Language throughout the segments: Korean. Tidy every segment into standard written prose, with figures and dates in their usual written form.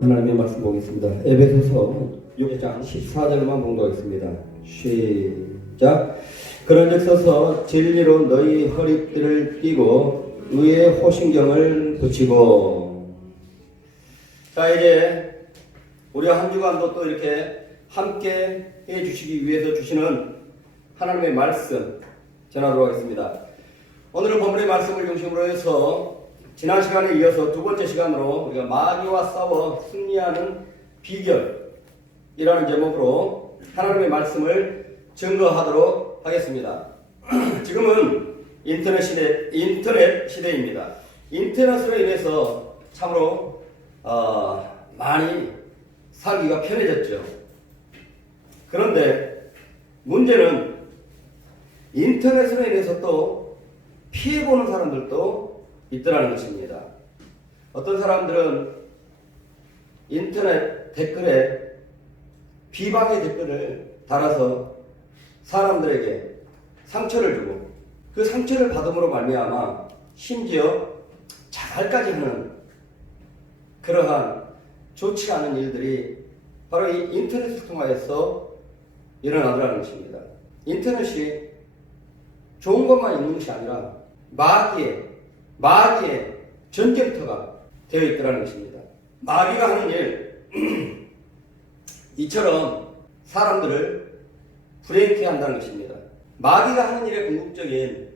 하나님의 말씀 보겠습니다. 에베소서 6장 14절만 봉독하겠습니다. 시작. 그런즉 서서 진리로 너희 허리띠를 띠고 의의 호신경을 붙이고. 자, 이제 우리 한 주간도 또 이렇게 함께 해 주시기 위해서 주시는 하나님의 말씀 전하도록 하겠습니다. 오늘은 본문의 말씀을 중심으로 해서 지난 시간에 이어서 두 번째 시간으로 우리가 마귀와 싸워 승리하는 비결이라는 제목으로 하나님의 말씀을 증거하도록 하겠습니다. 지금은 인터넷 시대입니다. 인터넷으로 인해서 참으로 많이 살기가 편해졌죠. 그런데 문제는 인터넷으로 인해서 또 피해보는 사람들도 있더라는 것입니다. 어떤 사람들은 인터넷 댓글에 비방의 댓글을 달아서 사람들에게 상처를 주고 그 상처를 받음으로 말미암아 심지어 자살까지 하는 그러한 좋지 않은 일들이 바로 이 인터넷을 통하여서 일어나더라는 것입니다. 인터넷이 좋은 것만 있는 것이 아니라 마귀의 전쟁터가 되어 있더라는 것입니다. 마귀가 하는 일, 이처럼 사람들을 불행케 한다는 것입니다. 마귀가 하는 일의 궁극적인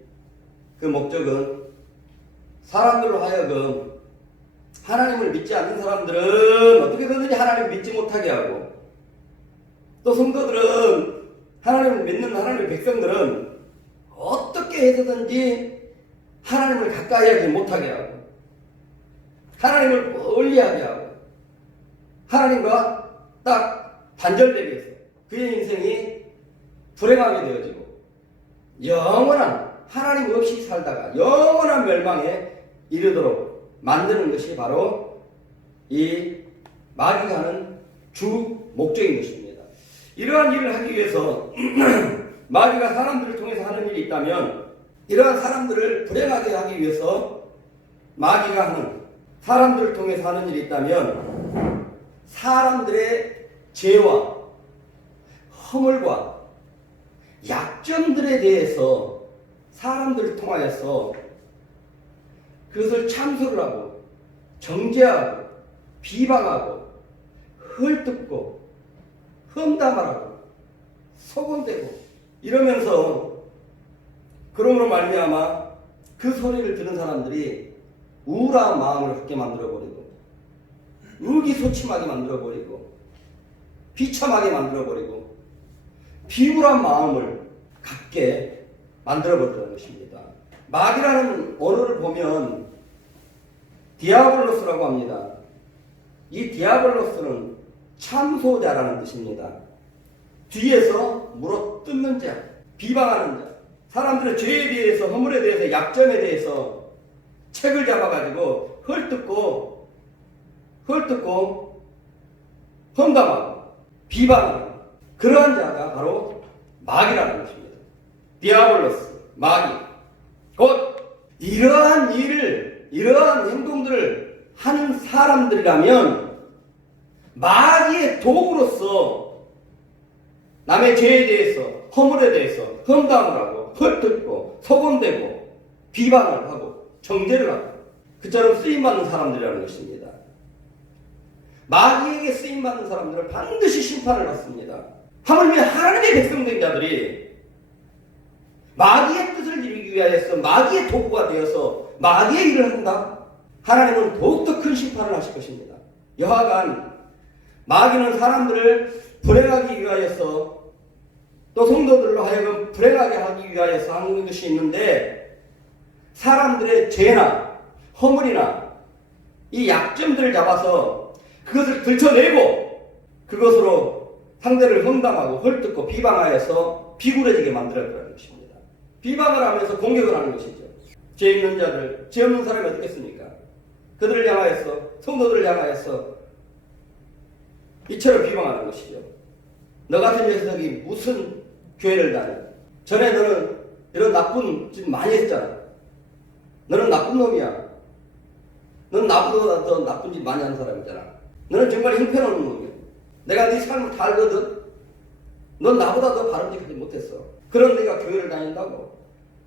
그 목적은 사람들로 하여금 하나님을 믿지 않는 사람들은 어떻게든지 하나님을 믿지 못하게 하고, 또 성도들은 하나님을 믿는 하나님의 백성들은 어떻게 해서든지 하나님을 가까이 하지 못하게 하고 하나님을 멀리하게 하고 하나님과 딱 단절되게 해서 그의 인생이 불행하게 되어지고 영원한 하나님 없이 살다가 영원한 멸망에 이르도록 만드는 것이 바로 이 마귀가 하는 주 목적인 것입니다. 이러한 일을 하기 위해서 마귀가 사람들을 통해서 하는 일이 있다면, 이러한 사람들을 불행하게 하기 위해서 마귀가 하는, 사람들을 통해서 하는 일이 있다면 사람들의 죄와 허물과 약점들에 대해서 사람들을 통하여서 그것을 참소를 하고 정죄하고 비방하고 헐뜯고 험담하고 소곤대고 이러면서, 그러므로 말미암아 그 소리를 들은 사람들이 우울한 마음을 갖게 만들어버리고 의기소침하게 만들어버리고 비참하게 만들어버리고 비굴한 마음을 갖게 만들어버린다는 것입니다. 마귀라는 언어를 보면 디아블로스라고 합니다. 이 디아블로스는 참소자라는 뜻입니다. 뒤에서 물어뜯는 자, 비방하는 자, 사람들의 죄에 대해서, 허물에 대해서, 약점에 대해서 책을 잡아가지고 헐뜯고 험담하고 비방하는 그러한 자가 바로 마귀라는 것입니다. 디아블로스, 마귀. 곧 이러한 일을, 이러한 행동들을 하는 사람들이라면 마귀의 도구로서 남의 죄에 대해서, 허물에 대해서 험담을 하고 헐뜯고 소곤대고 비방을 하고 정죄를 하고 그처럼 쓰임받는 사람들이라는 것입니다. 마귀에게 쓰임받는 사람들은 반드시 심판을 받습니다. 하물며 하나님의 백성된 자들이 마귀의 뜻을 이루기 위하여서 마귀의 도구가 되어서 마귀의 일을 한다? 하나님은 더욱더 큰 심판을 하실 것입니다. 여하간 마귀는 사람들을 불행하기 위하여서, 또 성도들로 하여금 불행하게 하기 위하여서 하는 것이 있는데, 사람들의 죄나 허물이나 이 약점들을 잡아서 그것을 들춰내고 그것으로 상대를 험담하고 헐뜯고 비방하여서 비굴해지게 만들어버리는 것입니다. 비방을 하면서 공격을 하는 것이죠. 죄 있는 자들, 죄 없는 사람이 어떻겠습니까? 그들을 향하여서, 성도들을 향하여서 이처럼 비방하는 것이죠. 너 같은 녀석이 무슨 교회를 다녀? 전에 너는 이런 나쁜 짓 많이 했잖아. 너는 나쁜 놈이야. 넌 나보다 더 나쁜 짓 많이 하는 사람이잖아. 너는 정말 형편없는 놈이야. 내가 네 삶을 다 알거든. 넌 나보다 더 바람직하지 못했어. 그런 네가 교회를 다닌다고.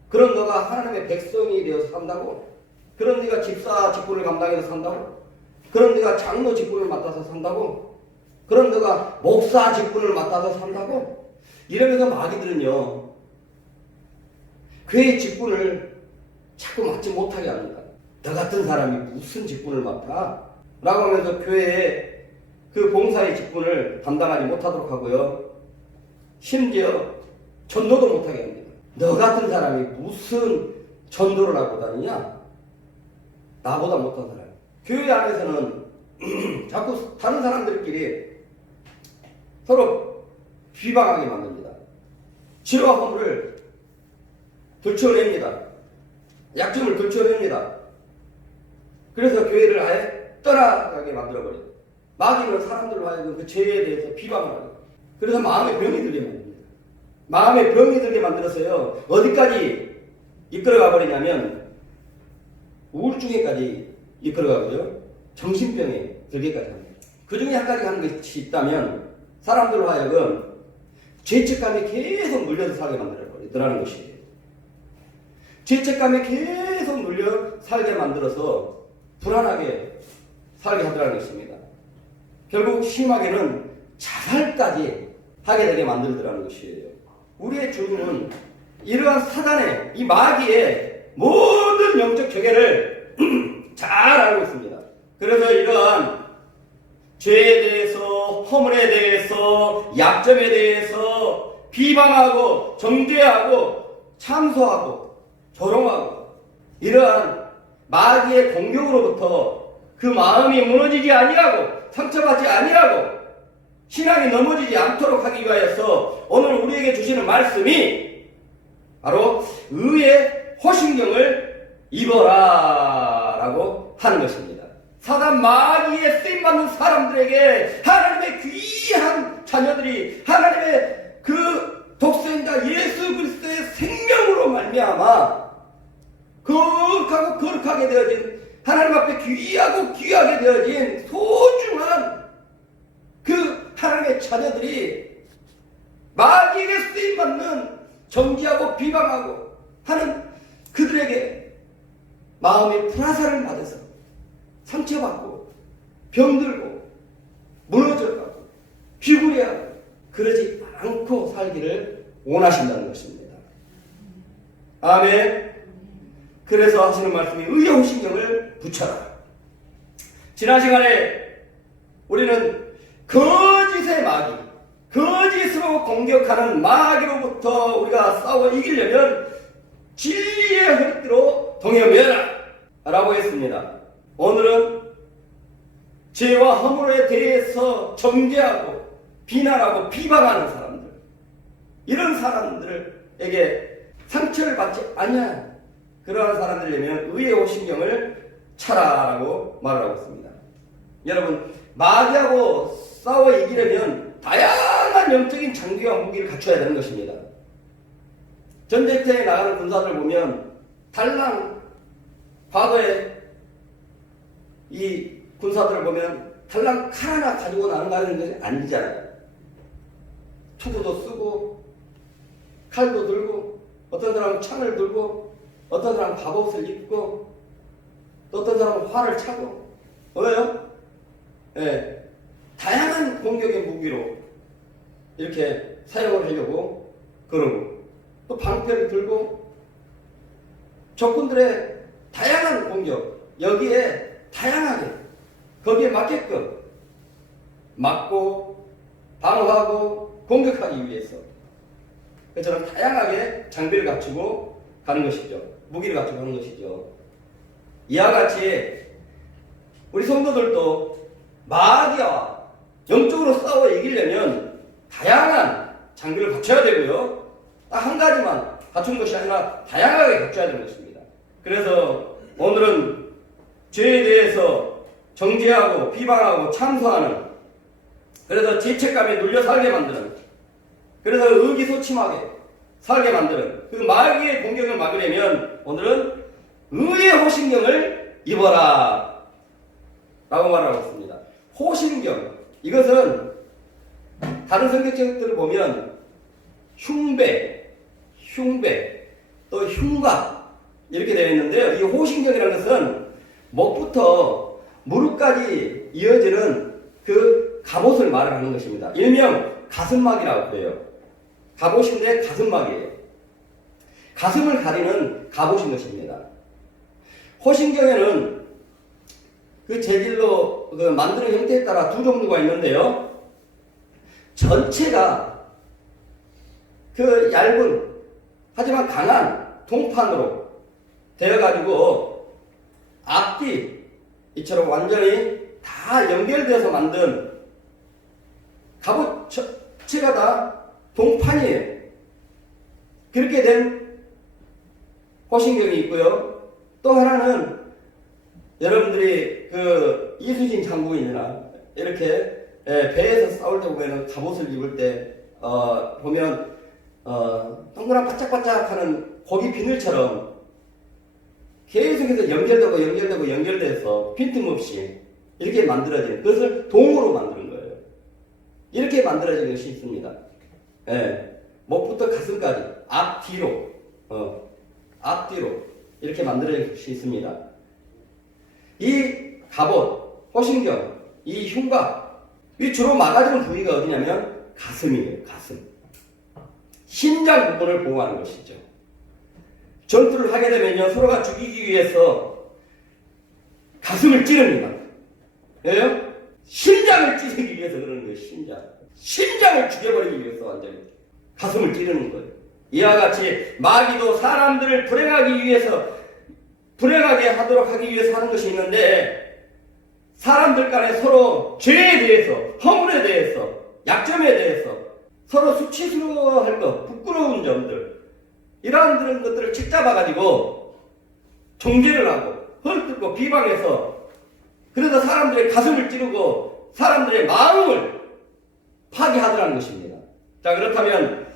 그런 너가 하나님의 백성이 되어서 산다고. 그런 네가 집사 직분을 감당해서 산다고. 그런 네가 장로 직분을 맡아서 산다고. 그런 너가 목사 직분을 맡아서 산다고. 이러면서 마귀들은요, 그의 직분을 자꾸 맡지 못하게 합니다. 너 같은 사람이 무슨 직분을 맡아? 라고 하면서 교회에 그 봉사의 직분을 담당하지 못하도록 하고요. 심지어 전도도 못하게 합니다. 너 같은 사람이 무슨 전도를 하고 다니냐? 나보다 못한 사람. 교회 안에서는 자꾸 다른 사람들끼리 서로 비방하게 만듭니다. 치료와 허물을 들춰냅니다. 약점을 들춰냅니다. 그래서 교회를 아예 떠나가게 만들어버립니다. 마귀는 사람들로 하여금 그 죄에 대해서 비방을 합니다. 그래서 마음에 병이 들게 만듭니다. 마음에 병이 들게 만들었어요. 어디까지 이끌어가 버리냐면 우울증에까지 이끌어가고요. 정신병에 들게까지 합니다. 그 중에 한 가지 하는 것이 있다면 사람들로 하여금 죄책감이 계속 물려서 살게 만들어버리더라는 것이에요. 죄책감이 계속 물려 살게 만들어서 불안하게 살게 하더라는 것입니다. 결국 심하게는 자살까지 하게 되게 만들더라는 것이에요. 우리의 주님은 이러한 사단의, 이 마귀의 모든 영적 괴계를 잘 알고 있습니다. 그래서 이러한 죄에 대해서, 허물에 대해서, 약점에 대해서 비방하고 정죄하고 참소하고 조롱하고 이러한 마귀의 공격으로부터 그 마음이 무너지지 아니하고 상처받지 아니하고 신앙이 넘어지지 않도록 하기 위하여서 오늘 우리에게 주시는 말씀이 바로 의의 호신경을 입어라 라고 하는 것입니다. 사단 마귀에 쓰임받는 사람들에게 하나님의 귀한 자녀들이 하나님의 그 독생자 예수 그리스도의 생명으로 말미암아 거룩하고 거룩하게 되어진 하나님 앞에 귀하고 귀하게 되어진 소중한 그 하나님의 자녀들이 마귀에게 쓰임받는 정지하고 비방하고 하는 그들에게 마음의 불화살을 맞아서 상처받고 병들고 무너져가고 비굴해하고 그러지 않고 살기를 원하신다는 것입니다. 아멘. 그래서 하시는 말씀이 의의 호신경을 붙여라. 지난 시간에 우리는 거짓의 마귀, 거짓으로 공격하는 마귀로부터 우리가 싸워 이기려면 진리의 허리띠로 동여매라 라고 했습니다. 오늘은 죄와 허물에 대해서 정죄하고 비난하고 비방하는 사람들, 이런 사람들에게 상처를 받지 않냐, 그러한 사람들이면 의의 호신경을 차라라고 말을 하고 있습니다. 여러분, 마귀하고 싸워 이기려면 다양한 영적인 장비와 무기를 갖춰야 되는 것입니다. 전쟁터에 나가는 군사들 보면 달랑, 과거에 이 군사들을 보면 달랑 칼 하나 가지고 나가는 것이 아니잖아요. 투구도 쓰고 칼도 들고 어떤 사람은 창을 들고 어떤 사람은 갑옷을 입고 또 어떤 사람은 활을 차고 왜요? 네. 다양한 공격의 무기로 이렇게 사용을 하려고 그러고 또 방패를 들고 적군들의 다양한 공격, 여기에 다양하게 거기에 맞게끔 막고 방어하고 공격하기 위해서 저는 다양하게 장비를 갖추고 가는 것이죠. 무기를 갖추고 가는 것이죠. 이와 같이 우리 성도들도 마귀와 영적으로 싸워 이기려면 다양한 장비를 갖춰야 되고요. 딱 한 가지만 갖춘 것이 아니라 다양하게 갖춰야 되는 것입니다. 그래서 오늘은 죄에 대해서 정죄하고 비방하고 참소하는, 그래서 죄책감에 눌려 살게 만드는, 그래서 의기소침하게 살게 만드는 그 마귀의 공격을 막으려면 오늘은 의의 호신경을 입어라 라고 말하고 있습니다. 호신경, 이것은 다른 성경책들을 보면 흉배, 또 흉곽 이렇게 되어 있는데요. 이 호신경이라는 것은 목부터 무릎까지 이어지는 그 갑옷을 말하는 것입니다. 일명 가슴막이라고 그래요. 갑옷인데 가슴막이에요. 가슴을 가리는 갑옷인 것입니다. 호신경에는 그 재질로 그 만드는 형태에 따라 두 종류가 있는데요. 전체가 그 얇은 하지만 강한 동판으로 되어가지고 앞뒤 이처럼 완전히 다 연결되어서 만든 갑옷 전체가 다 동판이에요. 그렇게 된 호신경이 있고요. 또 하나는 여러분들이 그 이수진 장군이나 이렇게 배에서 싸울 때 보면 갑옷을 입을 때 보면 동그란 바짝바짝하는 고기 비늘처럼 계속해서 연결돼서 빈틈없이 이렇게 만들어진 그것을 동으로 만드는 거예요. 이렇게 만들어진 것이 있습니다. 목부터 가슴까지 앞뒤로 이렇게 만들어진 것이 있습니다. 이 갑옷, 호신경, 이 흉곽, 이 주로 막아주는 부위가 어디냐면 가슴이에요. 가슴. 신장 부분을 보호하는 것이죠. 전투를 하게 되면요, 서로가 죽이기 위해서 가슴을 찌릅니다. 왜요? 심장을 찌르기 위해서 그러는 거예요. 심장을 죽여버리기 위해서 완전히 가슴을 찌르는 거예요. 이와 같이 마귀도 사람들을 불행하게 하도록 하기 위해서 하는 것이 있는데, 사람들 간에 서로 죄에 대해서, 허물에 대해서, 약점에 대해서 서로 수치스러워할 것, 부끄러운 점들, 이러한 것들을 책잡아가지고 정죄를 하고 헐뜯고 비방해서, 그래서 사람들의 가슴을 찌르고 사람들의 마음을 파괴하더라는 것입니다. 자, 그렇다면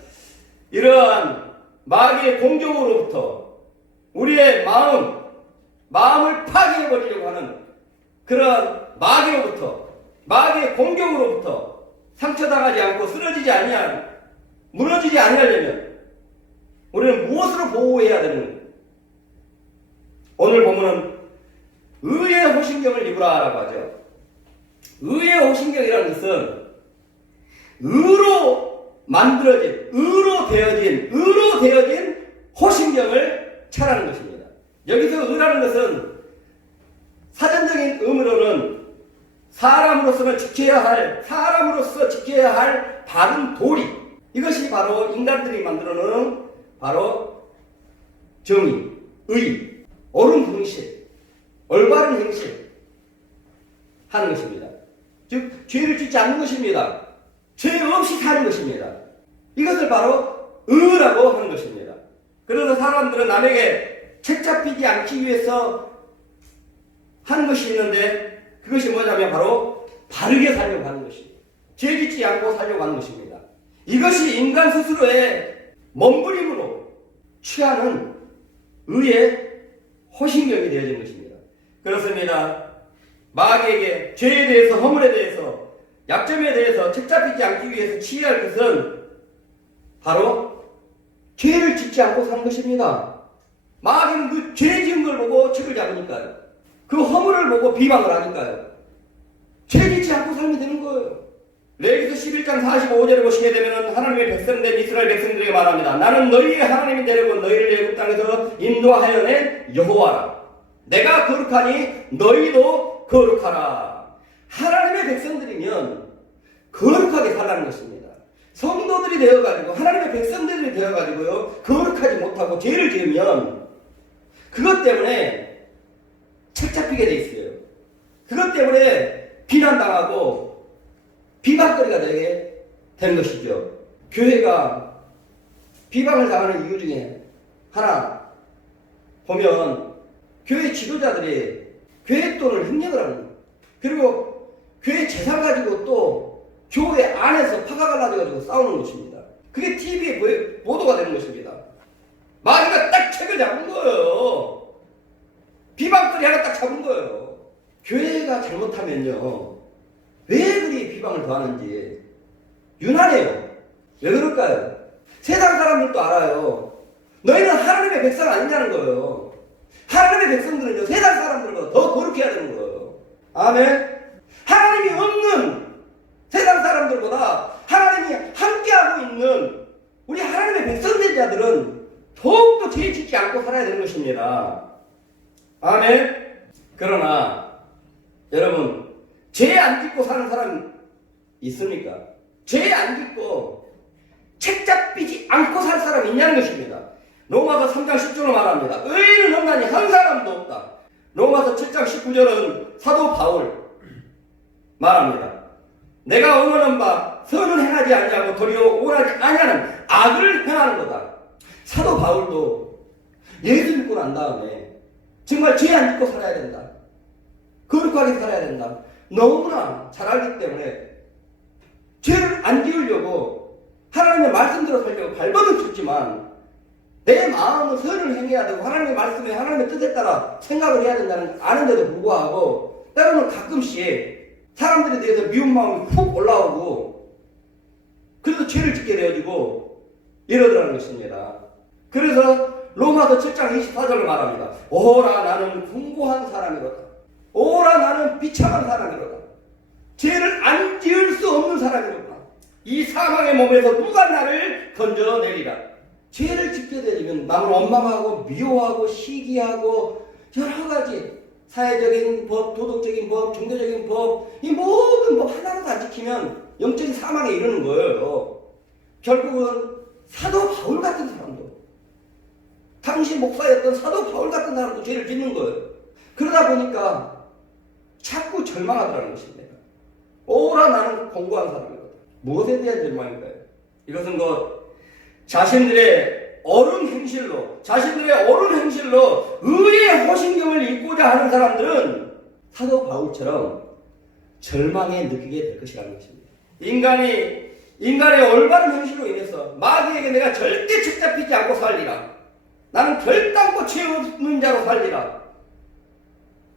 이러한 마귀의 공격으로부터 우리의 마음을 파괴해버리려고 하는 그런 마귀의 공격으로부터 상처당하지 않고 무너지지 아니하려면 우리는 무엇으로 보호해야 되는? 오늘 보면은 의의 호신경을 입으라라고 하죠. 의의 호신경이라는 것은 의로 만들어진, 의로 되어진 호신경을 차라는 것입니다. 여기서 의라는 것은 사전적인 의미로는 사람으로서 지켜야 할 바른 도리, 이것이 바로 인간들이 만들어 놓은 바로 정의, 의, 옳은 행실, 올바른 행실 하는 것입니다. 즉 죄를 짓지 않는 것입니다. 죄 없이 사는 것입니다. 이것을 바로 의라고 하는 것입니다. 그래서 사람들은 남에게 책잡히지 않기 위해서 하는 것이 있는데, 그것이 뭐냐면 바로 바르게 살려고 하는 것입니다. 죄 짓지 않고 살려고 하는 것입니다. 이것이 인간 스스로의 몸부림으로 취하는 의의 호신경이 되어진 것입니다. 그렇습니다. 마귀에게 죄에 대해서, 허물에 대해서, 약점에 대해서 책잡히지 않기 위해서 취할 것은 바로 죄를 짓지 않고 사는 것입니다. 마귀는 그 죄 지은 걸 보고 책을 잡으니까요. 그 허물을 보고 비방을 하니까요. 죄 짓지 않고 살면 되는 거예요. 레위기서 11장 45절을 보시게 되면 하나님의 백성된 이스라엘 백성들에게 말합니다. 나는 너희의 하나님이 되려고 너희를 애굽 땅에서 인도하여 낸 여호와라. 내가 거룩하니 너희도 거룩하라. 하나님의 백성들이면 거룩하게 살라는 것입니다. 성도들이 되어가지고, 하나님의 백성들이 되어가지고요, 거룩하지 못하고 죄를 지으면 그것 때문에 책잡히게 돼 있어요. 그것 때문에 비난당하고 비방거리가 되게 된 것이죠. 교회가 비방을 당하는 이유 중에 하나 보면, 교회 지도자들이 교회 돈을 횡령을 하는 거예요. 그리고 교회 재산 가지고 또 교회 안에서 파가 갈라져가지고 싸우는 것입니다. 그게 TV에 보도가 되는 것입니다. 마귀가 딱 책을 잡은 거예요. 비방거리 하나 딱 잡은 거예요. 교회가 잘못하면요, 왜 그리 비방을 더하는지 유난해요. 왜 그럴까요? 세상 사람들도 알아요. 너희는 하나님의 백성 아니냐는 거예요. 하나님의 백성들은요, 세상 사람들보다 더 거룩해야 되는 거예요. 아멘. 하나님이 없는 세상 사람들보다 하나님이 함께하고 있는 우리 하나님의 백성된 자들은 더욱더 죄 짓지 않고 살아야 되는 것입니다. 아멘. 그러나 여러분, 죄 안 짓고 사는 사람 있습니까? 죄 안 짓고 책 잡히지 않고 살 사람이 있냐는 것입니다. 로마서 3장 10절로 말합니다. 의인은 없나니 한 사람도 없다. 로마서 7장 19절은 사도 바울 말합니다. 내가 원하는 바 선은 행하지 아니하고 도리어 오라지 아니하는 악을 행하는 거다. 사도 바울도 예수 믿고 난 다음에 정말 죄 안 짓고 살아야 된다. 거룩하게 살아야 된다. 너무나 잘 알기 때문에 죄를 안 지으려고 하나님의 말씀대로 살려고 발버둥 쳤지만 내 마음은 선을 행해야 되고 하나님의 말씀에 하나님의 뜻에 따라 생각을 해야 된다는 걸 아는데도 불구하고 때로는 가끔씩 사람들에 대해서 미운 마음이 훅 올라오고 그래서 죄를 짓게 되어지고 이러더라는 것입니다. 그래서 로마서 7장 24절을 말합니다. 오라 나는 공고한 사람이로다. 오라 나는 비참한 사람이로다. 죄를 안 지을 수 없는 사람이로다. 이 사망의 몸에서 누가 나를 건져내리라. 죄를 짓게 되면 남을 원망하고 미워하고 시기하고 여러 가지 사회적인 법, 도덕적인 법, 종교적인 법, 이 모든 법 하나도 안 지키면 영적인 사망에 이르는 거예요. 결국은 사도 바울 같은 사람도, 당시 목사였던 사도 바울 같은 사람도 죄를 짓는 거예요. 그러다 보니까 자꾸 절망하더라는 것입니다. 오라 나는 공고한 사람이거든. 무엇에 대한 절망일까요? 이것은 자신들의 옳은 행실로 의의 호신경을 입고자 하는 사람들은 사도 바울처럼 절망에 느끼게 될 것이라는 것입니다. 인간의 올바른 행실로 인해서 마귀에게 내가 절대 책 잡히지 않고 살리라. 나는 결단코 죄 없는 자로 살리라.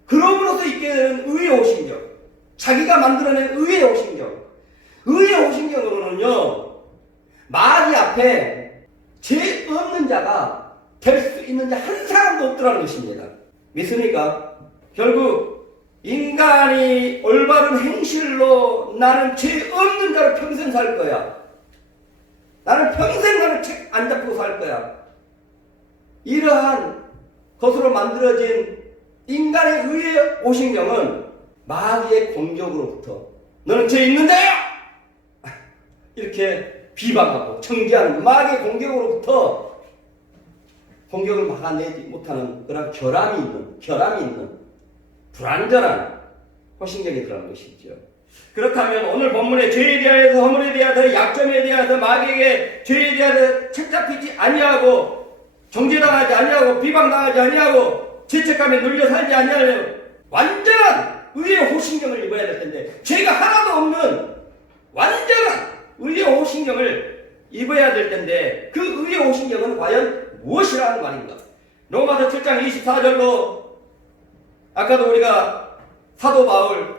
그럼으로써 있게 되는 의의 호신경, 자기가 만들어낸 의의 호신경. 의의 호신경으로는요, 마귀 앞에 죄 없는 자가 될 수 있는 자 한 사람도 없더라는 것입니다. 믿습니까? 결국 인간이 올바른 행실로 나는 죄 없는 자로 평생 살 거야. 나는 평생 책 안 잡고 살 거야. 이러한 것으로 만들어진 인간의 의의 오신경은 마귀의 공격으로부터 너는 죄 있는 자야! 이렇게 비방하고 청지하는 마귀의 공격으로부터 공격을 막아내지 못하는 그런 결함이 있는 불완전한 호신경이 들어가는 것이죠. 그렇다면 오늘 본문의 죄에 대하여서, 허물에 대하여서, 약점에 대하여서, 마귀에게 죄에 대하여서 책 잡히지 아니하고 정죄당하지 아니하고 비방당하지 아니하고 죄책감에 눌려 살지 아니하려고 완전한 의의 호신경을 입어야 될 텐데 죄가 하나도 없는 완전한 의의 호신경을 입어야 될 텐데 그 의의 호신경은 과연 무엇이라는 말인가? 로마서 7장 24절로 아까도 우리가 사도 바울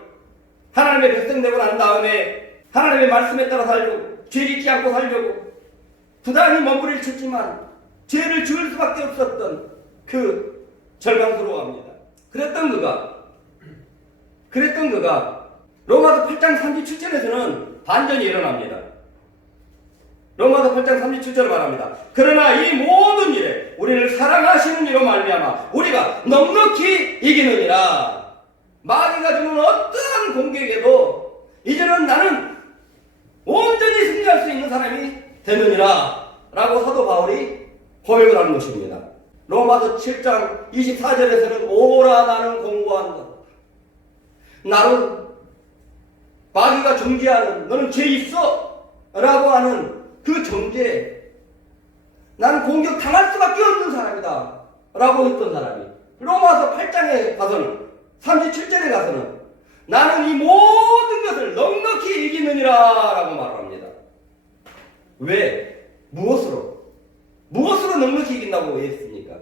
하나님의 백성 되고 난 다음에 하나님의 말씀에 따라 살려고 죄 짓지 않고 살려고 부단히 몸부림을 쳤지만 죄를 지을 수밖에 없었던 그 절망스러워합니다. 그랬던 그가 로마서 8장 37절에서는 반전이 일어납니다. 로마서 8장 37절을 말합니다. 그러나 이 모든 일에 우리를 사랑하시는 이로 말미암아 우리가 넉넉히 이기느니라. 마귀가 주는 어떠한 공격에도 이제는 나는 온전히 승리할 수 있는 사람이 되느니라 라고 사도 바울이 고백을 하는 것입니다. 로마서 7장 24절에서는 오라 나는 공고한다. 나는 마귀가 정죄하는 너는 죄 있어 라고 하는 그 정죄에 나는 공격 당할 수밖에 없는 사람이다 라고 했던 사람이 로마서 8장에 가서는 37절에 가서는 나는 이 모든 것을 넉넉히 이기느니라 라고 말합니다. 왜? 무엇으로 넉넉히 이긴다고 했습니까?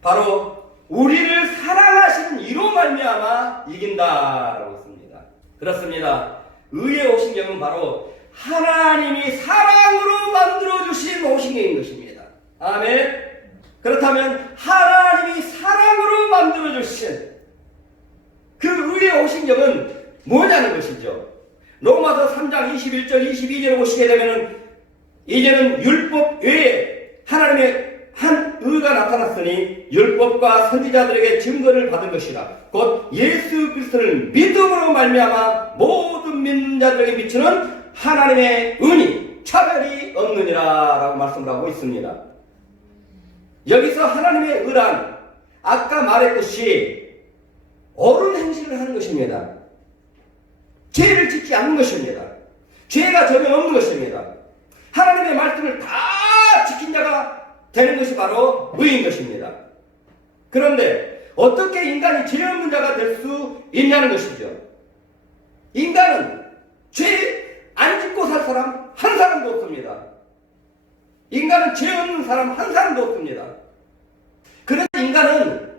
바로 우리를 사랑하시는 이로 말미암아 이긴다라고 했습니다. 그렇습니다. 의의 오신경은 바로 하나님이 사랑으로 만들어주신 오신경인 것입니다. 아멘. 그렇다면 하나님이 사랑으로 만들어주신 그 의의 오신경은 뭐냐는 것이죠. 로마서 3장 21절 22절을 보시게 되면 이제는 율법 외에 하나님의 한 의가 나타났으니 율법과 선지자들에게 증거를 받은 것이라. 곧 예수 그리스도를 믿음으로 말미암아 모든 믿는 자들에게 미치는 하나님의 은이 차별이 없느니라 라고 말씀을 하고 있습니다. 여기서 하나님의 의란 아까 말했듯이 옳은 행실을 하는 것입니다. 죄를 짓지 않는 것입니다. 죄가 전혀 없는 것입니다. 하나님의 말씀을 다 지킨 자가 되는 것이 바로 의인 것입니다. 그런데 어떻게 인간이 죄 없는 자가 될 수 있냐는 것이죠. 인간은 죄 안 짓고 살 사람 한 사람도 없습니다. 인간은 죄 없는 사람 한 사람도 없습니다. 그래서 인간은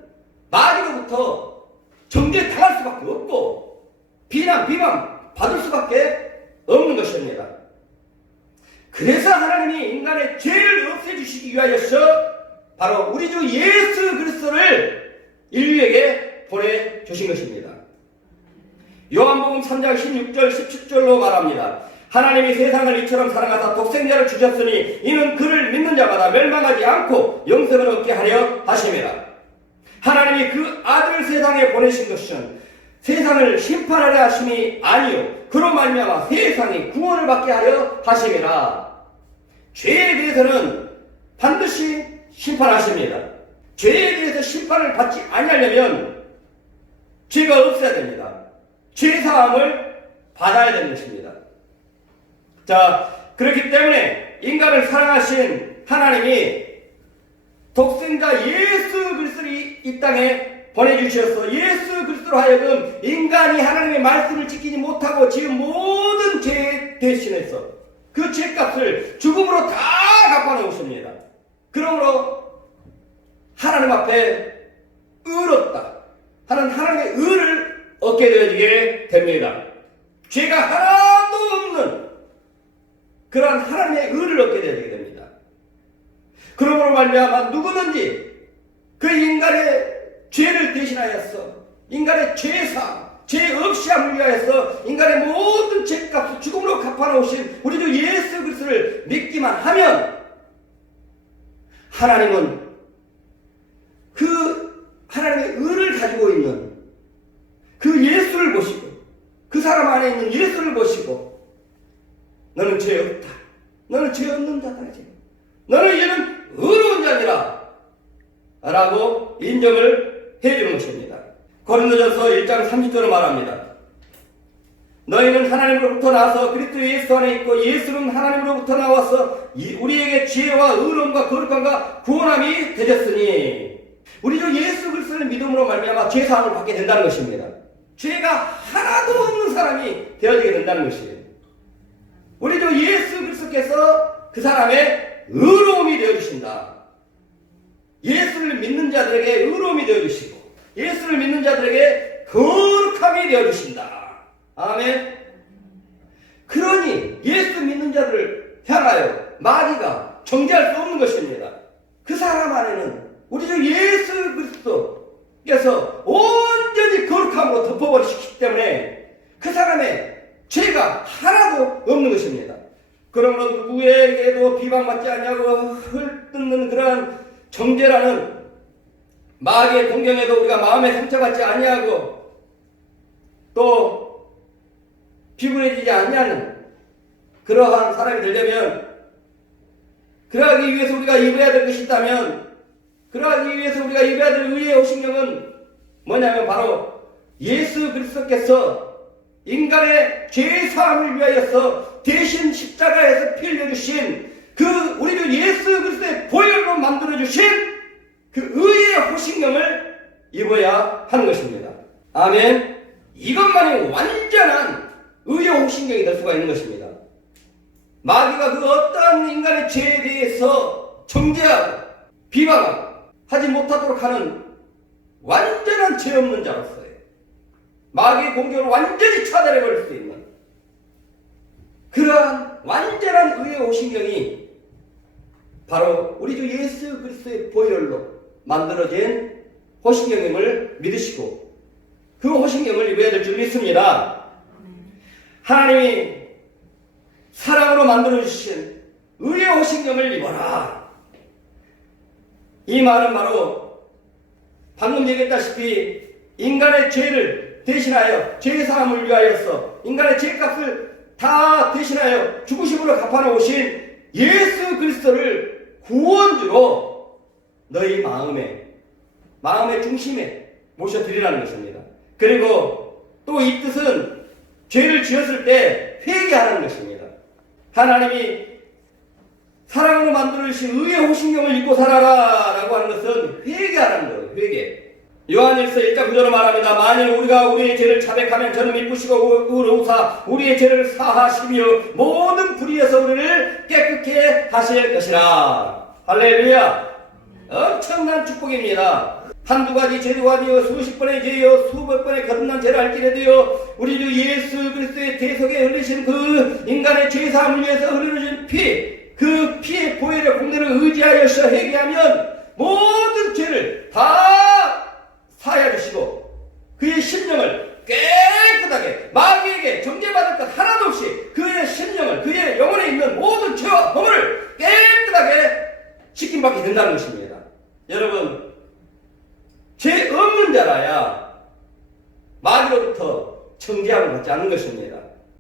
마귀로부터 정죄당할 수밖에 없고 비난 받을 수밖에 없는 것입니다. 그래서 하나님이 인간의 죄를 없애주시기 위하여서 바로 우리 주 예수 그리스도를 인류에게 보내주신 것입니다. 요한복음 3장 16절 17절로 말합니다. 하나님이 세상을 이처럼 사랑하사 독생자를 주셨으니 이는 그를 믿는 자마다 멸망하지 않고 영생을 얻게 하려 하심이라. 하나님이 그 아들을 세상에 보내신 것은 세상을 심판하려 하심이 아니요 그로 말미암아 세상이 구원을 받게 하려 하심이라. 죄에 대해서는 반드시 심판하십니다. 죄에 대해서 심판을 받지 아니하려면 죄가 없어야 됩니다. 죄사함을 받아야 되는 것입니다. 자, 그렇기 때문에 인간을 사랑하신 하나님이 독생자 예수 그리스도를 이 땅에 보내주셔서 예수 그리스도로 하여금 인간이 하나님의 말씀을 지키지 못하고 지은 모든 죄 대신해서 그 죄값을 죽음으로 다 갚아놓으십니다. 그러므로 하나님 앞에 의롭다 하는 하나님의 의를 얻게 되어지게 됩니다. 죄가 하나도 없는 그러한 하나님의 의를 얻게 되어지게 됩니다. 그러므로 말미암아 누구든지 그 인간의 죄를 대신하여서 인간의 죄 없이 함을 위하여서 인간의 모든 죄값을 죽음으로 갚아놓으신 우리 주 예수 그리스도를 믿기만 하면 하나님은 그 하나님의 의를 가지고 있는 그 예수를 보시고 그 사람 안에 있는 예수를 보시고 너는 죄 없다. 너는 죄 없는 자다. 너는 이제는 의로운 자니라 라고 인정을 해주는 것입니다. 고린도전서 1장 30절을 말합니다. 너희는 하나님으로부터 나와서 그리스도 예수 안에 있고 예수는 하나님으로부터 나와서 우리에게 지혜와 의로움과 거룩함과 구원함이 되셨으니 우리 주 예수 그리스도를 믿음으로 말미암아 죄사함을 받게 된다는 것입니다. 죄가 하나도 없는 사람이 되어지게 된다는 것이에요. 우리 주 예수 그리스도께서 그 사람의 의로움이 되어주신다. 예수를 믿는 자들에게 의로움이 되어주시고 예수를 믿는 자들에게 거룩함이 되어주신다. 아멘. 그러니 예수 믿는 자들을 향하여 마귀가 정죄할 수 없는 것입니다. 그 사람 안에는 우리 주 예수 그리스도께서 온전히 거룩함으로 덮어버리시기 때문에 그 사람의 죄가 하나도 없는 것입니다. 그러므로 누구에게도 비방받지 않냐고 헐뜯는 그러한 정죄라는 마귀의 공경에도 우리가 마음에 상처받지 아니하고 또 비굴해지지 않냐는 그러한 사람이 되려면 그러하기 위해서 우리가 입어야 될 것이 있다면 그러하기 위해서 우리가 입어야 될 의의 오신경은 뭐냐면 바로 예수 그리스도께서 인간의 죄사함을 위하여서 대신 십자가에서 피 흘려주신 그 우리 주 예수 그리스도의 보혈로 만들어주신 그 의의 호신경을 입어야 하는 것입니다. 아멘. 이것만이 완전한 의의 호신경이 될 수가 있는 것입니다. 마귀가 그 어떠한 인간의 죄에 대해서 정죄하고 비방하고 하지 못하도록 하는 완전한 죄 없는 자로서의 마귀의 공격을 완전히 차단해버릴 수 있는 그러한 완전한 의의 호신경이 바로 우리 주 예수 그리스도의 보혈로 만들어진 호신경임을 믿으시고 그 호신경을 입어야 될 줄 믿습니다. 하나님이 사랑으로 만들어주신 의의 호신경을 입어라. 이 말은 바로 방금 얘기했다시피 인간의 죄를 대신하여 죄사함을 위하여서 인간의 죄값을 다 대신하여 죽으심으로 갚아놓으신 예수 그리스도를 구원주로 너희 마음의 중심에 모셔드리라는 것입니다. 그리고 또 이 뜻은 죄를 지었을 때 회개하는 것입니다. 하나님이 사랑으로 만들어주신 의의 호신경을 입고 살아라 라고 하는 것은 회개하라는 거예요. 회개. 요한일서 1장 9절로 말합니다. 만일 우리가 우리의 죄를 자백하면 저는 미쁘시고 의로우사 우리의 죄를 사하시며 모든 불의에서 우리를 깨끗게 하실 것이라. 할렐루야. 엄청난 축복입니다. 한두 가지 죄도 아니요 수십 번의 죄요 수백 번의 거듭난 죄를 알게 되어 우리 주 예수 그리스도의 대속에 흘리신 그 인간의 죄사함을 위해서 흘려진 피, 그 피의 보혈의 공로를 의지하여서 회개하면 모든 죄를 다 사하여주시고 그의 심령을 깨끗하게 마귀에게 정죄받을 것 하나도 없이 그의 심령을 그의 영혼에 있는 모든 죄와 허물을 깨끗하게 지킴받게 된다는 것입니다. 여러분 죄 없는 자라야 마귀로부터 정죄함을 받지 않는 것입니다.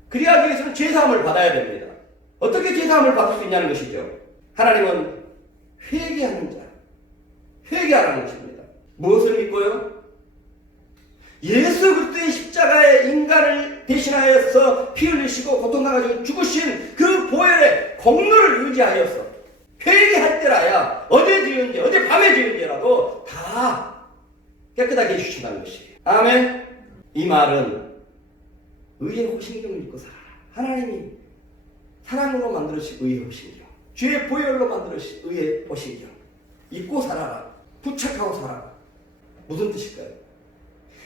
그래야 위해서는 죄사함을 받아야 됩니다. 어떻게 죄사함을 받을 수 있냐는 것이죠. 하나님은 회개하는 자, 회개하라는 것입니다. 무엇을 믿고요? 예수 그리스도의 십자가에 인간을 대신하여서 피 흘리시고 고통당하시고 죽으신 그 보혈의 공로를 의지하여서 회개할 때라야 어제 지은 죄, 어제 밤에 지은 죄라도 다 깨끗하게 해주신다는 것이에요. 아멘. 이 말은 의의 호신경을 입고 살아라. 하나님이 사랑으로 만들어주신 의의 호신경, 주의 보혈로 만들어주신 의의 호신경 입고 살아라. 부착하고 살아라. 무슨 뜻일까요?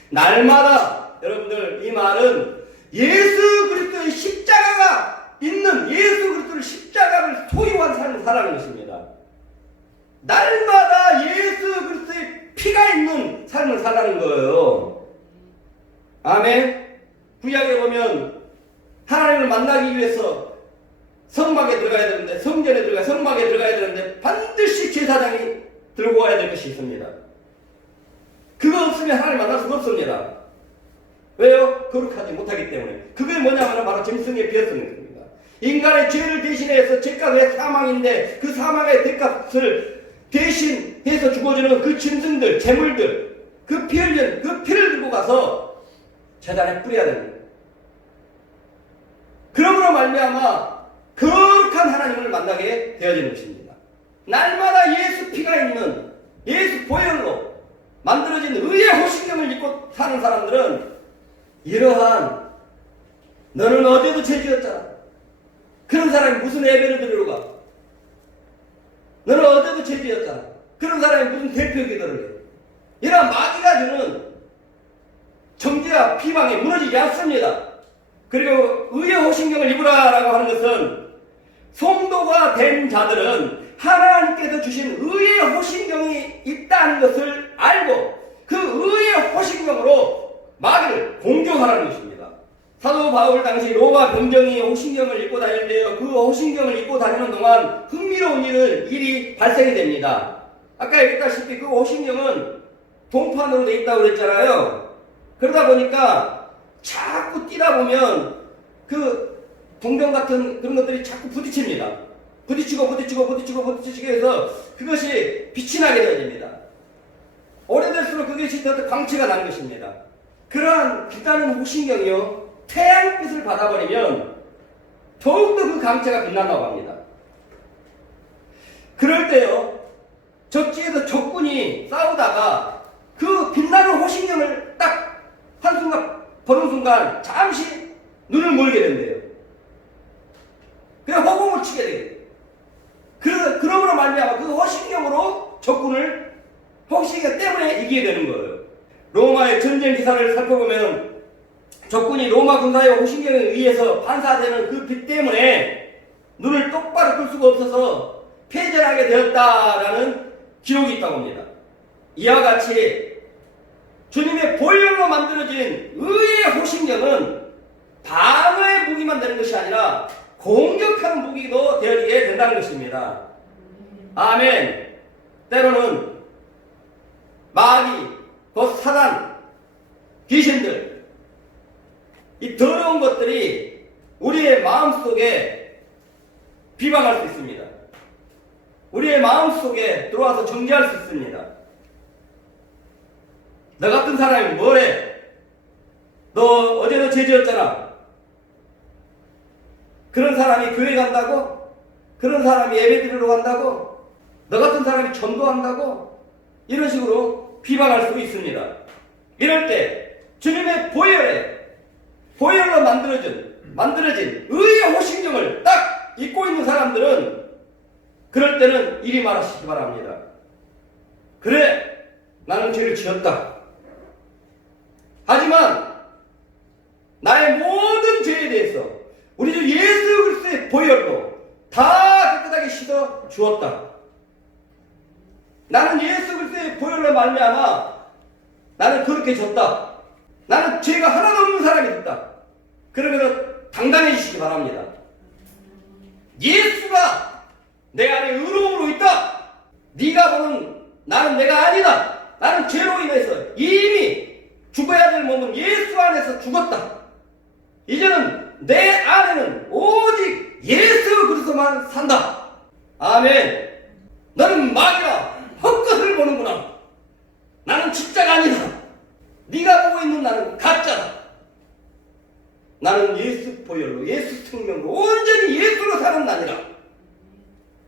날마다 여러분들 이 말은 예수 그리스도의 십자가가 있는 예수 그리스도의 십자가를 소유한 삶을 살아가는 것입니다. 날마다 예수 그리스도의 피가 있는 삶을 살아가는 거예요. 아멘. 구약에 보면 하나님을 만나기 위해서 성막에 들어가야 되는데 성전에 들어가야 성막에 들어가야 되는데 반드시 제사장이 들고 와야 될 것이 있습니다. 그거 없으면 하나님 만날 수가 없습니다. 왜요? 거룩하지 못하기 때문에. 그게 뭐냐면 바로 짐승의 비었음인 겁니다. 인간의 죄를 대신해서 죄값 왜 사망인데 그 사망의 대값을 대신해서 죽어주는 그 짐승들, 재물들, 그 피 흘린 그 피를 들고 가서 제단에 뿌려야 됩니다. 그러므로 말미암아 거룩한 하나님을 만나게 되어지는 것입니다. 날마다 예수 피가 있는 예수 보혈로 만들어진 의의 호신경을 입고 사는 사람들은 이러한 너는 어제도 죄 지었잖아. 그런 사람이 무슨 예배를 드리러 가? 너는 어제도 죄 지었잖아. 그런 사람이 무슨 대표 기도를 해? 이러한 마귀가 주는 정죄와 비방에 무너지지 않습니다. 그리고 의의 호신경을 입으라라고 하는 것은 성도가 된 자들은 하나님께서 주신 의의 호신경이 있다는 것을 알고 그 의의 호신경으로 마귀를 공격하라는 것입니다. 사도 바울 당시 로마 병정이 호신경을 입고 다니는데요. 그 호신경을 입고 다니는 동안 흥미로운 일이 발생이 됩니다. 아까 얘기했다시피 그 호신경은 동판으로 되어 있다고 그랬잖아요. 그러다 보니까 자꾸 뛰다 보면 그 동병 같은 그런 것들이 자꾸 부딪힙니다. 부딪히고 해서 그것이 빛이 나게 되어집니다. 오래될수록 그것이 더 광채가 나는 것입니다. 그러한 빛나는 호신경이요 태양빛을 받아버리면 더욱더 그 광채가 빛난다고 합니다. 그럴 때요 적지에서 적군이 싸우다가 그 빛나는 호신경을 딱 한순간 보는 순간 잠시 눈을 멀게 된대요. 그냥 허공을 치게 돼요. 그러므로 말미암아 그 호신경으로 적군을 호신경 때문에 이기게 되는 거예요. 로마의 전쟁 기사를 살펴보면 적군이 로마 군사의 호신경에 의해서 반사되는 그 빛 때문에 눈을 똑바로 뜰 수가 없어서 폐전하게 되었다라는 기록이 있다고 합니다. 이와 같이 주님의 보혈로 만들어진 의의 호신경은 방어의 무기만 되는 것이 아니라 공격하는 무기도 되어지게 된다는 것입니다. 아멘. 때로는 마귀, 곧 사단, 귀신들, 이 더러운 것들이 우리의 마음속에 비방할 수 있습니다. 우리의 마음속에 들어와서 정죄할 수 있습니다. 너 같은 사람이 뭐래? 너 어제도 죄지었잖아. 그런 사람이 교회 간다고? 그런 사람이 예배 드리러 간다고? 너 같은 사람이 전도한다고? 이런 식으로 비방할 수 있습니다. 이럴 때 주님의 보혈로 만들어진 의의 호신경을 딱 입고 있는 사람들은 그럴 때는 이리 말하시기 바랍니다. 그래, 나는 죄를 지었다. 하지만 나의 모든 죄에 대해서 우리 주 예수 그리스도의 보혈로 다 깨끗하게 씻어 주었다. 나는 예수 그리스도의 보혈로 말미암아 나는 그렇게 졌다. 나는 죄가 하나도 없는 사람이 됐다. 그러면 당당해지시기 바랍니다. 예수가 내 안에 의로움으로 있다. 네가 보는 나는 내가 아니다. 나는 죄로 인해서 이미 죽어야 될 몸은 예수 안에서 죽었다. 이제는 내 안에는 오직 예수 그리스도만 산다. 아멘. 너는 마귀라 헛것을 보는구나. 나는 진짜가 아니다. 네가 보고 있는 나는 가짜다. 나는 예수 보혈로 예수 생명으로 온전히 예수로 사는 나니라.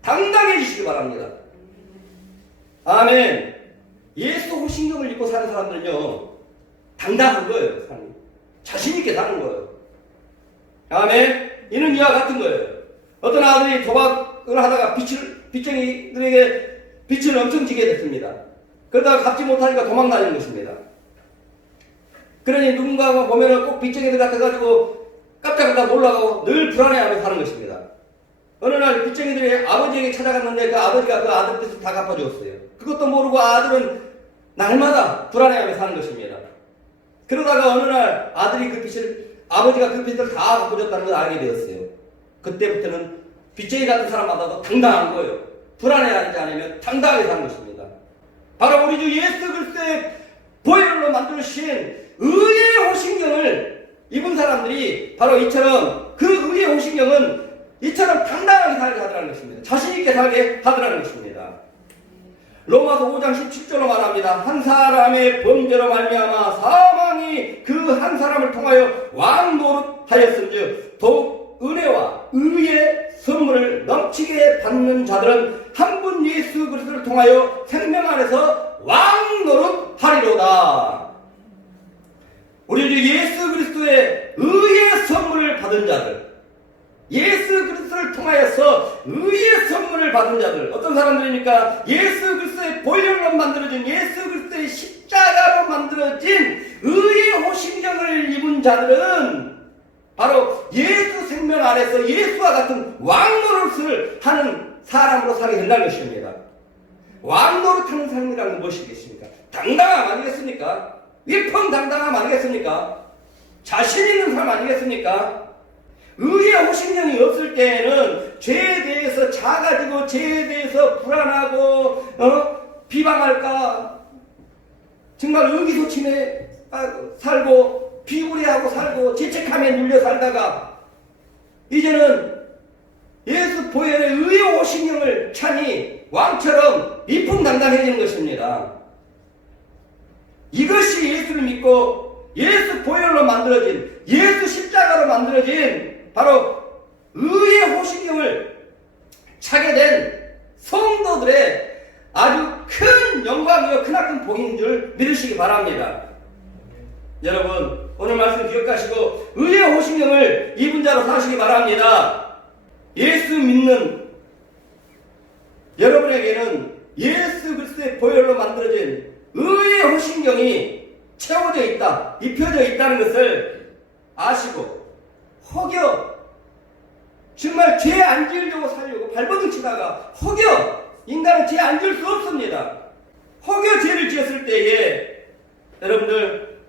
당당해지시기 바랍니다. 아멘. 예수 호신경을 입고 사는 사람들은요 당당한 거예요. 자신있게 사는 거예요. 아멘. 이는 이와 같은 거예요. 어떤 아들이 도박을 하다가 빚쟁이들에게 빚을 엄청 지게 됐습니다. 그러다가 갚지 못하니까 도망다니는 것입니다. 그러니 누군가가 보면은 꼭 빚쟁이들 같아가지고 깜짝깜짝 놀라고 늘 불안해하며 사는 것입니다. 어느 날 빚쟁이들이 아버지에게 찾아갔는데 그 아버지가 그 아들 빚을 다 갚아주었어요. 그것도 모르고 아들은 날마다 불안해하며 사는 것입니다. 그러다가 어느 날 아들이 아버지가 그 빚을 다 갚아줬다는 걸 알게 되었어요. 그때부터는 빚쟁이 같은 사람마다도 당당한 거예요. 불안해하지 않으면 당당하게 사는 것입니다. 바로 우리 주 예수 그리스도의 보혈로 만드신 의의 호신경을 입은 사람들이 바로 이처럼 그 의의 호신경은 이처럼 당당하게 살게 하더라는 것입니다. 자신있게 살게 하더라는 것입니다. 로마서 5장 17절로 말합니다. 한 사람의 범죄로 말미암아 사망이 그 한 사람을 통하여 왕 노릇하였은즉 더욱 은혜와 의의 선물을 넘치게 받는 자들은 한 분 예수 그리스도를 통하여 생명 안에서 왕 노릇하리로다. 우리 주 예수 그리스도의 의의 선물을 받은 자들, 예수 그리스도를 통하여서 의의 선물을 받은 자들, 어떤 사람들입니까? 예수 그리스도의 보혈로 만들어진, 예수 그리스도의 십자가로 만들어진 의의 호신경을 입은 자들은 바로 예수 생명 안에서 예수와 같은 왕노릇을 하는 사람으로 살게 된다는 것입니다. 왕노릇하는 삶이라는 무엇이겠습니까? 당당함 아니겠습니까? 위풍당당함 아니겠습니까? 자신 있는 삶 아니겠습니까? 의의 호신경이 없을 때에는 죄에 대해서 작아지고 죄에 대해서 불안하고 비방할까 정말 의기소침해 살고 비굴해하고 살고 죄책감에 눌려 살다가 이제는 예수 보혈의 의의 호신경을 차니 왕처럼 위풍당당해지는 것입니다. 이것이 예수를 믿고 예수 보혈로 만들어진, 예수 십자가로 만들어진 바로 의의 호신경을 차게 된 성도들의 아주 큰 영광이요 크나큰 복인 줄 믿으시기 바랍니다. 여러분 오늘 말씀 기억하시고 의의 호신경을 입은 자로 사시기 바랍니다. 예수 믿는 여러분에게는 예수 그리스도의 보혈로 만들어진 의의 호신경이 채워져 있다, 입혀져 있다는 것을 아시고 혹여 정말 죄 안 지으려고 살려고 발버둥 치다가 혹여 인간은 죄 안 지을 수 없습니다. 혹여 죄를 지었을 때에 여러분들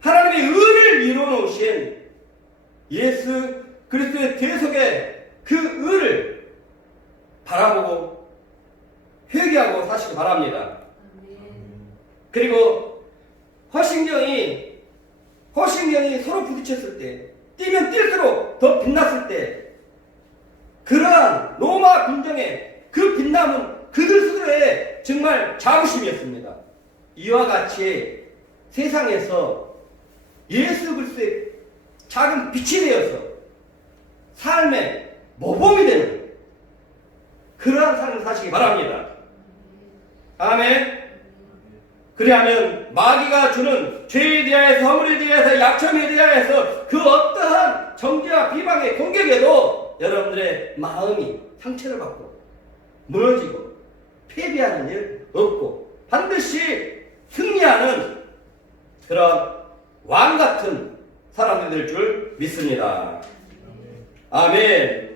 하나님의 의를 이루어놓으신 예수 그리스도의 대속의 그 의를 바라보고 회개하고 사시기 바랍니다. 그리고 허신경이 서로 부딪혔을 때 뛰면 뛸수록 더 빛났을 때 그러한 로마 군정의 그 빛남은 그들 스스로의 정말 자부심이었습니다. 이와 같이 세상에서 예수 그리스도의 작은 빛이 되어서 삶의 모범이 되는 그러한 삶을 사시기 바랍니다. 아멘. 그리하면 마귀가 주는 죄에 대하여서 허물에 대하여서 약점에 대하여서 그 어떠한 정죄와 비방의 공격에도 여러분들의 마음이 상처를 받고 무너지고 패배하는 일 없고 반드시 승리하는 그런 왕 같은 사람들이 될 줄 믿습니다. 아멘.